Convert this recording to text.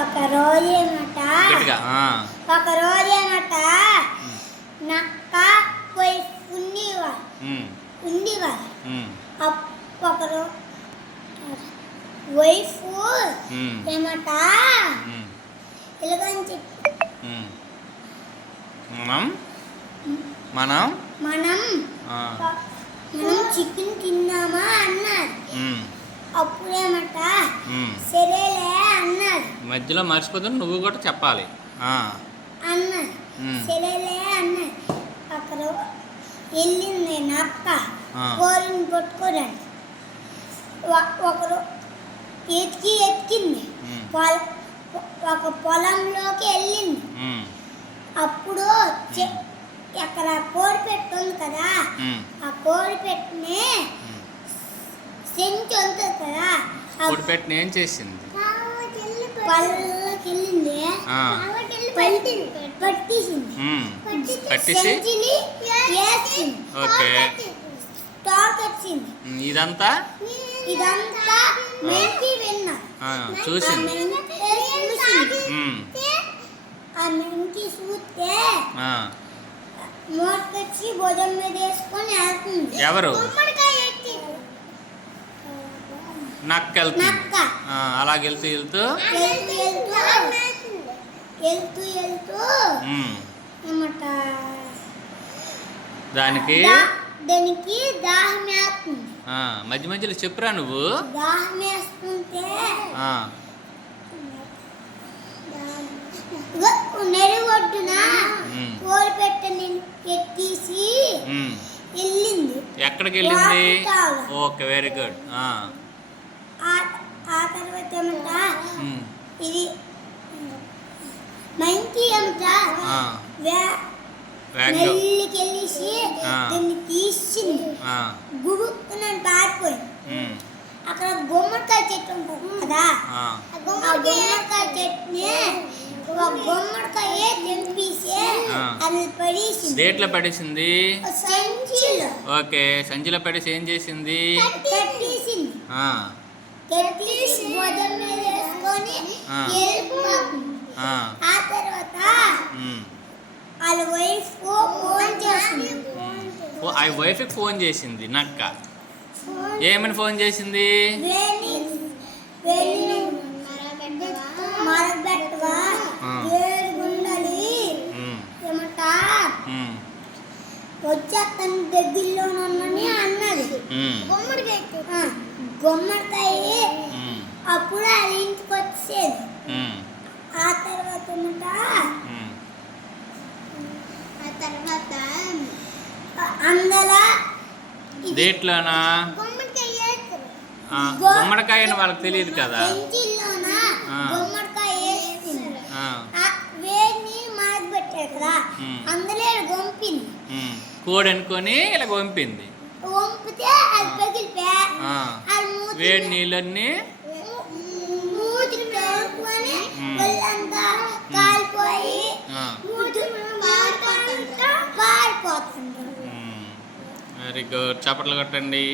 ఒకరోజేమట నక్క వైఫ్ ఉండేవారు ఒకరు వైఫ్ ఏమట ఇలాగని చెప్పి మనం చికెన్ తిన్నామా అన్నారు. అప్పుడేమట సరేలే అన్నారు. మధ్యలో మర్చిపోతుంది, నువ్వు కూడా చెప్పాలి అన్నారు. సరేలే అన్నారు. అక్కడ వెళ్ళింది నక్క కోరిని పట్టుకోరండి. ఒకరు ఎత్తికింది, ఒక పొలంలోకి వెళ్ళింది. అప్పుడు అక్కడ కోడి పెట్టు ఉంది కదా, ఆ కోడి పెట్టినే సెంచి ఉంటుంది కదా, కోడి పెట్టిన ఏం చేసింది? పళ్ళకి వెళ్ళింది, పట్టేసింది. ఇదంతా చూసింది. ఆ మెంకి చూస్తే మోటుకొచ్చి భుజం మీద వేసుకొని వెళ్తుంది. ఎవరు? నక్క వెళ్తుంది. అలాగెళ్తూ వెళ్తూ దానికి దాహం వేస్తుంది. మధ్య మధ్యలో చెప్పురా నువ్వు. దాహం వేస్తుంటే నెరుగొడ్డున కోడి పెట్టని ఎత్తేసి వెళ్ళింది. ఎక్కడికి వెళ్ళింది? Okay, very good. ఆ తర్వాత ఏమంటా ఇది మంచి ఏమంటా నెల్లికి వెళ్ళేసి దాన్ని తీసింది. గుబుక్కున పారిపోయింది. అక్కడ గుమ్మడికాయ చెట్టు ఉంటుంది కదా, ఆ గుమ్మడికాయ చెట్టుని గుమ్మడికాయ తెంపేసి అది పడేసింది. దేంట్లో పడేసింది? సంచిలో. ఓకే, సంచిలో పడేసి ఏం చేసింది? కట్టేసింది. కట్టేసి భుజం మీద వేసుకొని వెళ్ళిపోతుంది. ఆ తర్వాత వాళ్ళ వైఫ్ ఫోన్ చేసింది. ఆ వైఫ్కి ఫోన్ చేసింది నక్క. ఏమని ఫోన్ చేసింది? మరబెట్టవా, వేడిగుండాలి ఏమంటా వచ్చేస్తాను దగ్గరలోనని అన్నది. గుమ్మడికాయ అప్పుడు అది ఇంటికి వచ్చేది. ఆ తర్వాత అందులో దేంట్లోనా గుమ్మడికాయ అని వాళ్ళకి తెలియదు కదా. గుమ్మడికాయ వేడి నీళ్ళు మారబెట్టారు కదా, అందులో గొంపింది. కోడి అనుకొని ఇలా గొంపింది. వంపితే అది పగిలిపోయా. వేడి నీళ్ళన్నీ మూతికి పెట్టుకొని ఒళ్ళంతా కాలిపోయి పారిపోతుంది. వెరీ గుడ్, చప్పట్లు కొట్టండి.